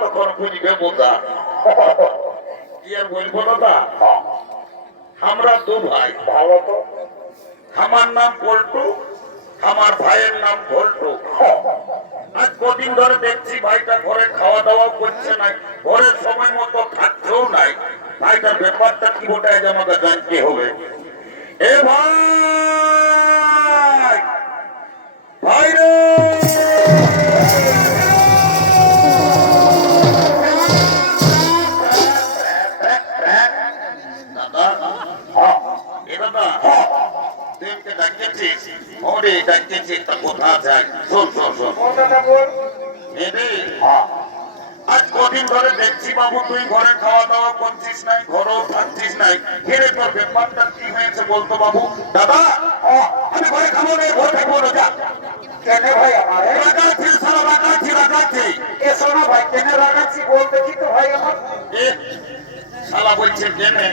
তখন বুঝবে বোঝা কি আর বলব দাদা আমরা দু ভাই। ভালো তো। আমার নাম পল্টু আমার ভাইয়ের নাম ভল্টু। আজ কদিন ধরে দেখছি ভাইটা ঘরে খাওয়া দাওয়া করছে না ঘরের সময় মতো খাচ্ছেও নাই। ভাইটার ব্যাপারটা কি ওটা আমাকে জানতে হবে? এ ভাই! ভাই রে! হয়েছে বলতো বাবু দাদা আমি ঘরে খাব না ঘরে থাকব না যা কেন ভাই আমার এ? সারা রাগাচ্ছি রাগাচ্ছি এ শোনো ভাই কেন রাখাচ্ছি বল দেখি তো ভাই আমার শালা বলছে কেনে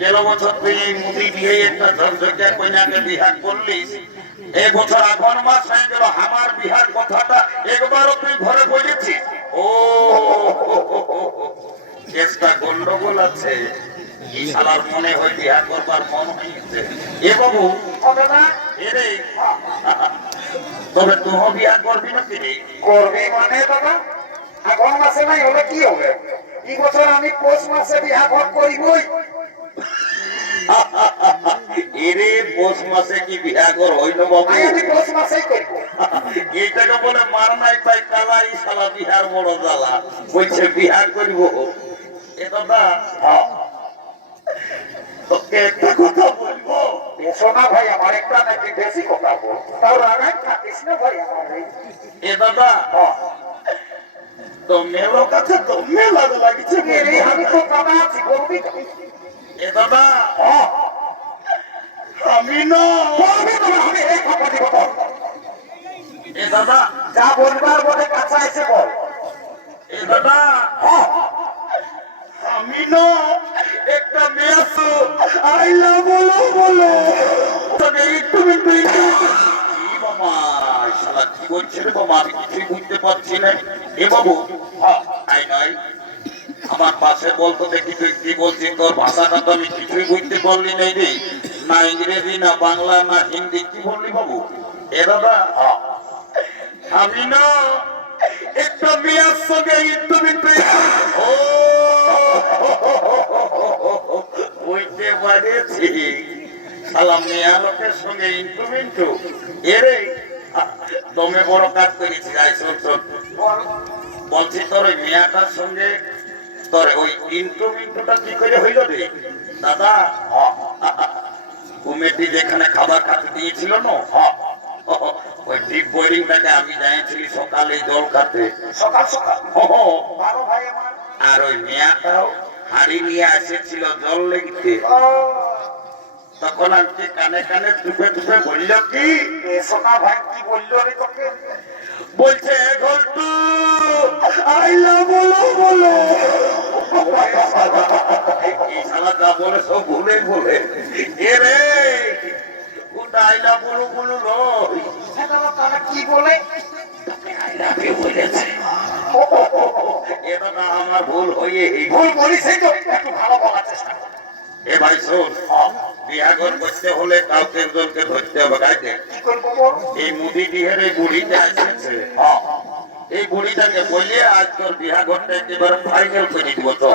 গেল বছর তুই মুদি দিয়ে একটা ঝকঝকে কইনাকে বিহার করলিস এই বছর মাস হয়ে গেল আমার বিহার কথাটা একবারও তুই ঘরে বলেছিস ও কেসটা গন্ডগোল আছে এই শালার মনে হয় বিহার করবার মন হয়েছে এ বাবু হবে না এরে তবে তুই বিহার করবি না কিরে করবি মানে দাদা আগুন মাসে নাই হলে কি হবে? এই বছর আমি পৌষ মাসে বিহা ঘর করিবই। এরে পৌষ মাসে কি বিহাগর হইল বাবু? আমি পৌষ মাসেই করব। এইটাকে বলে মার নাই তাই কালাই শালা বিহার বড় জ্বালা। বলছে বিহার করিব। এ দাদা তোকে একটা কথা বলব শোনা ভাই আমার একটা নাকি বেশি কথা বল তাও রাগাই থাকিস না ভাই আমার। এ দাদা। তো মেলো কাছে তো মেলা লাগিছে রে, আমি তো কামা আছি বলবি এ দাদা। আমি না বলবি আমি এই কথা দিব। এ দাদা যা বলবার বলে কাছে এসে বল এ দাদা। আমি না একটা মেয়ে আইলা বলো বলো। তবে একটু একটু বাবা কিছুই বুঝতে পারছি না। আমার পাশে বলতো দেখি তুই কি বলছিস? তোর ভাষাটা তো আমি কিছুই বুঝতে পারলি নাই রে। না ইংরেজি, না বাংলা, না হিন্দি, কি বললি বাবু? এ দাদা আমি না, একটা মেয়ের সঙ্গে একটু ও বুঝতে পারেছি সালাম মেয়া লোকের সঙ্গে ইন্টু মিন্টু এরে দমে বড় কাজ করেছি আই শোন শোন বলছি তোর ওই মেয়াটার সঙ্গে তোর ওই ইন্টু মিন্টুটা কি করে হইল রে? দাদা কুমেটি যেখানে খাবার খাতে দিয়েছিল না ওই ডিপ বোরিংটাকে আমি যাইছিলি সকালে জল খাতে সকাল সকাল। আর ওই মেয়াটাও হাড়ি নিয়ে এসেছিল জল লেগতে ও, তখন আমি কানে কানে দুপে দুপে বলল কি? ভাই কি বলল রে তোকে? বলছে ঘন্টু আইলা বলো বলো। এই শালা যা বলে সব ভুলে বলে এ রে? ওটা আইলা বলো বলো নয় সেটা কি বলে? না আমার ভুল হয়ে ভুল করেছে তো একটু ভালো বলার চেষ্টা। এ ভাই শোন বিয়াগর করতে হলে কাউকে একজনকে ধরতে হবে গাইতে এই মুদি বিহারে বুড়িটা এসেছে এই বুড়িটাকে বললে আজ তোর ঘরটা একেবারে ফাইনাল করে দিব তো।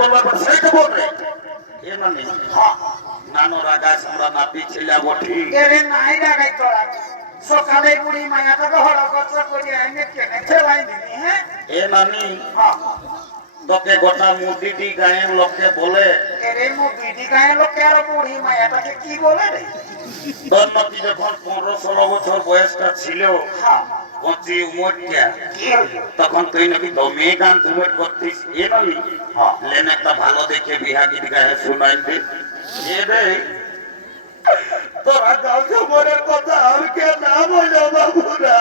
তোদের কি বলব এখন সেইটা বলবে। এ মানে নানো রাগা আমরা নাতি ছিলা বটি। এরে নাই লাগাই তোরা। সকালে বুড়ি মায়াটাকে খরচা করি আইনে কেনে খেলাই দিনি হ্যাঁ? এ নানি হ্যাঁ, তোকে গোটা মুদিটি গায়ের লোককে বলে এরে মুদিটি দিদি গায়ে লোকে আর বুড়ি মায়াটাকে কি বলে রে? যখন পনেরো ষোলো বছর বয়সটা ছিল কচি উমরটা তখন তুই নাকি দমে গান ঝুমট করতিস এ লেন একটা ভালো দেখে বিহা গীত গায়ে শুনাই দে। এ রে তোরা গাল ঝুমরের কথা আমাকে না বলো বাবুরা।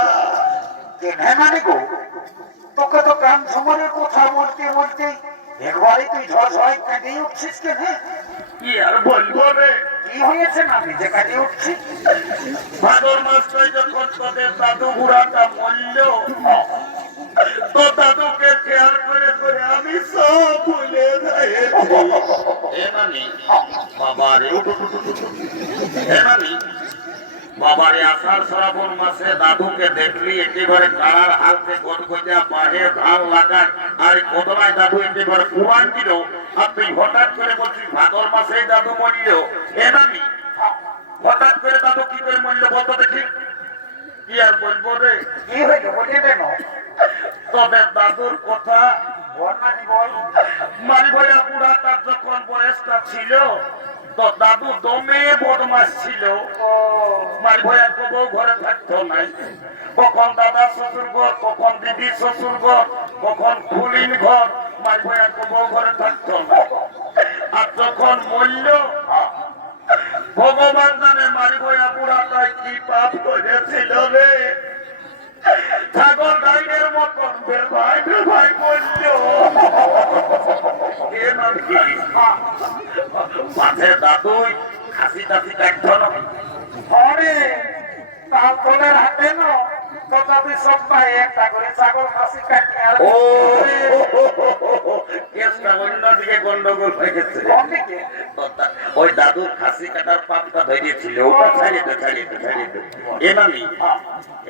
কেনে মানে গো তোকে তো কান সমরের কথা বলতে বলতে একবারই তুই ঝড় ঝড় কাটিয়ে উঠছিস কেনে? কি আর বলব? কি হয়েছে না? নিজে কাটিয়ে ভাদর মাসটাই যখন তোদের দাদু বুড়াটা মরল তো দাদুকে কেয়ার করে করে আমি সব ভুলে যাইছি এ নানি বাবারে এ নানি বাবারে আষাঢ় শ্রাবণ মাসে দাদুকে দেখলি একেবারে কারার হাতে গদগজা বাহে ধান লাগায়। আর কদলায় দাদু একেবারে কুয়ান দিল। আর তুই হঠাৎ করে বলছিস ভাদর মাসেই দাদু মরিল? এ হঠাৎ করে দাদু কি করে মরল বলতো দেখি। কি আর বলব রে? কি হইল বলে দেন তবে দাদুর কথা মারি ভাইয়া বুড়াটার যখন বয়সটা ছিল দাদু দমে বদমাস ছিল। মারি ভাইয়া তো বউ ঘরে থাকতো নাই। কখন দাদা শ্বশুর ঘর কখন দিদি শ্বশুর ঘর কখন খুলিন ঘর মারি ভাইয়া তো ঘরে থাকতো না আর যখন মরল, ভগবান জানে মারি ভাইয়া বুড়াটাই কি পাপ করেছিল রে। ছাগল গাইয়ের মতন বেভাই বেভাই বলল এ নাকি মাঝে দাদুই খাসি টাসি কাটতো না আরে তাল তোলার হাতে ন তথাপি সপ্তাহে একটা করে ছাগল খাসি কাটি আর ও কেসটা অন্যদিকে গন্ডগোল হয়ে গেছে। ওই দাদুর খাসি কাটার পাপটা ধরিয়েছিল ওটা ছাড়িয়ে দে ছাড়িয়ে দে ছাড়িয়ে দে।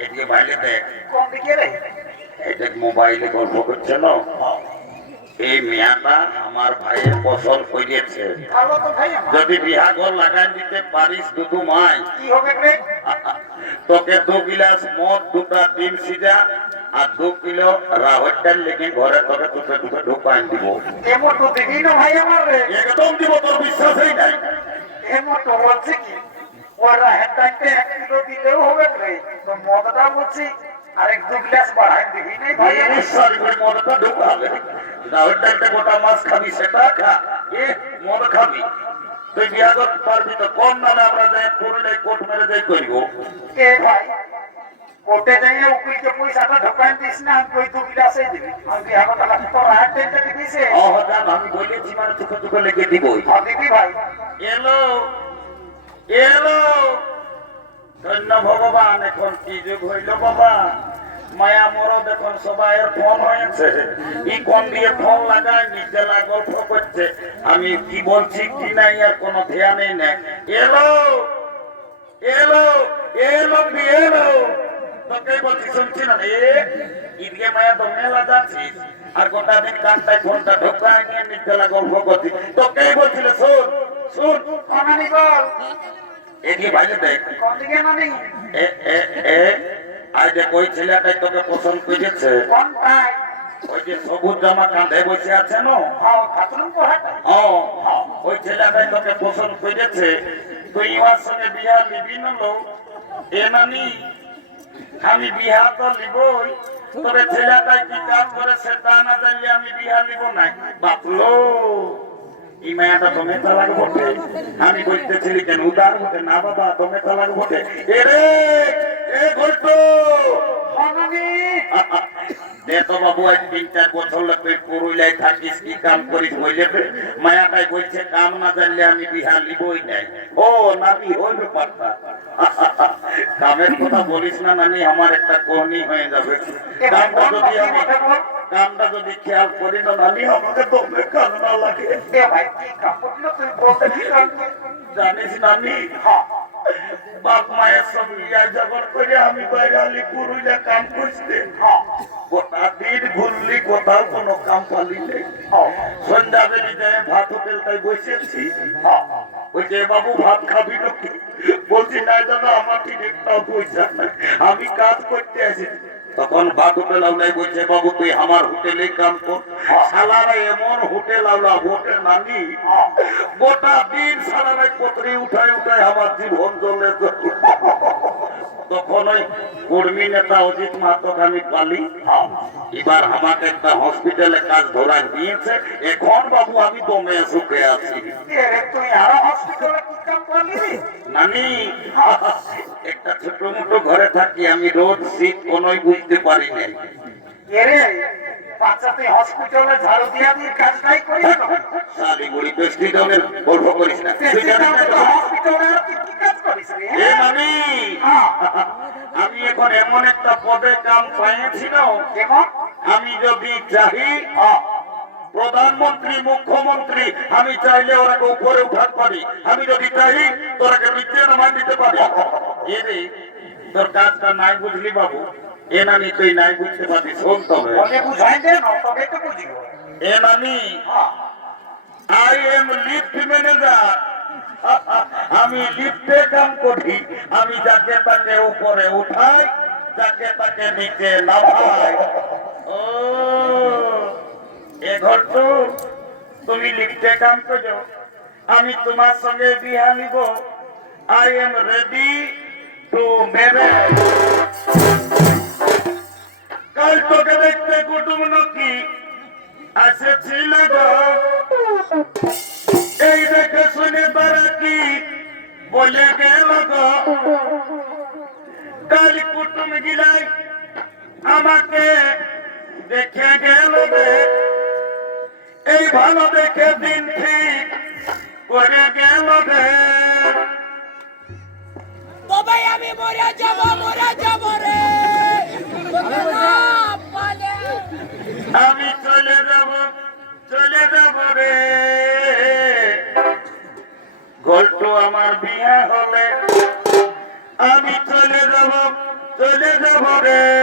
এদিকে বাইরে দেখ। কোন দিকে রে এটা মোবাইলে গল্প করছে না। এই মেয়াটা আমার ভাইয়ের ফসল করিয়েছে যদি বিহাগর লাগাই দিতে পারিস দুটো মাই। তোকে দু গিলাস মদ দুটা ডিম সিজা আর দু কিলো রাহর ডাল লেগে ঘরে তোকে দুটো দুটো ঢুকাই দিব। একদম দিব তোর বিশ্বাসই নাই। ওরা হেডটাকে এক কিলো দিলেও হবে মদটা বলছি আরেক দু গ্লাস বাড়াই দিবি না ভাই করে মদটা ঢুকাবে রাহর ডালটা গোটা মাছ খাবি সেটা খা। এ মদ খাবি। তুই বিয়া করতে পারবি তো কম নামে আমরা যাই পুরুলিয়ায় কোর্ট মেরে যাই করব কে ভাই কোর্টে যাইয়ে উকিলকে পয়সাটা ঢোকাই দিস না আমি দু দিবি। আমি বিয়া কথা লাগি দিবি অহদান আমি বলেছি মানে লেগে দিবই। হ্যাঁ, দিবি ভাই। এলো এলো। ধন্য ভগবান এখন কি যুগ হইল বাবা। মায়া মরদ এখন সবাই ফোন হয়েছে। ই কোন দিয়ে ফোন লাগায় নিজেলা গল্প করছে। আমি কি বলছি কি নাই আর কোনো ধ্যানই নেই। এলো এলো এলো এলো। তোকে বলছি শুনছি না এ ঈদকে মায়া দমে লাগাচ্ছিস আর গোটা দিন কানটায় ফোনটা ঢোকায় নিয়ে নিজেলা গল্প করছিস তোকে বলছিল শোন শোন বল এদিকে বাইরে দেখ। কোন দিকে নানি এ এ এ আজ দেখ ওই ছেলেটাই তোকে পছন্দ করেছে? ওই যে সবুজ জামা কাঁধে বসে আছে না? হ্যাঁ ও ওই ছেলেটাই তোকে পছন্দ করেছে। তুই ওর সঙ্গে বিয়া নিবি না এ নানি আমি বিয়া তো নিবই। তবে ছেলেটাই কি কাজ করে সেটা না জানলে আমি বিয়া নিব না। বাপলো তালাক বটে। আমি বলতেছিলি কেন উদার বটে না বাবা তুমি তালাক বটে। এ রে! এ ঘটতো অনানি দেখো বাবু আজ তিন চার বছর তুই পুরুলিয়ায় থাকিস কি কাম করিস বলে মায়াটাই বলছে কাম না জানলে আমি বিহা লিবই নাই। ও নামি ওই ব্যাপারটা। কামের কথা বলিস না নানি আমার একটা কোহনি হয়ে যাবে। কামটা যদি আমি কামটা যদি খেয়াল করি না আমাকে তোমরা কান্না লাগে। বাপ মায়ের করে আমি কাম করতে দিন ঘুরলি, কোথাও কোনো কাম পালি নেই। সন্ধ্যা বেরিয়ে ভাত পেলতায় বসেছি বলছে বাবু ভাত খাবি নাকি? বলছি, না, জানো, আমার ঠিক পয়সা আমি কাজ করতে আসি। তখন ভাত হোটেল আউলাই বলছে বাবু তুই আমার হোটেলে কাম কর। সালারা এমন হোটেল আউলা হোটেল নানি। গোটা দিন সালারাই পত্রি উঠায় উঠায় আমার জীবন চলে তখন ওই কর্মী নেতা অজিত মাহাতোকে আমি পালি। এবার আমাকে একটা হসপিটালে কাজ ধরায় দিয়েছে। এখন বাবু আমি দমে সুখে আছি? নানি একটা ছোট মোটো ঘরে থাকি আমি রোজ শীত কোনোই বুঝতে পারি নাই এরে বাচ্চা হসপিটালে ঝাড়ু দিয়া দিয়ে কাজ নাই করিস তো? শালি বুড়ি গল্প করিস না। তুই জানিস না হসপিটালে কি কাজ করিস রে? এ মামি আমি এখন এমন একটা পদে কাম পাইছি না। আমি যদি চাই প্রধানমন্ত্রী মুখ্যমন্ত্রী আমি চাইলে ওরাকে উপরে উঠাতে পারি। আমি যদি চাই তোরাকে নিচে নামাই দিতে পারি। এরে তোর কাজটা নাই বুঝলি বাবু। এ তুই নাই বুঝতে পারবি শোন তবে। এ আই এম লিফট ম্যানেজার আমি লিফটে কাম করি আমি যাকে তাকে উপরে উঠাই যাকে তাকে নিচে নামাই। ও এ ঘর তো তুমি লিফটে কাম করো আমি তোমার সঙ্গে বিয়া নিব। I am ready to marriage কাল তোকে দেখতে কুটুম নাকি আসেছিল গো। এই দেখে কি বলে গেল গো? গিলাই আমাকে দেখে গেল রে এই ভালো দেখে দিন ঠিক করে গেল রে আমি আমি চলে যাব চলে যাব রে। গল্প আমার বিয়ে হবে। আমি চলে যাব চলে যাব রে।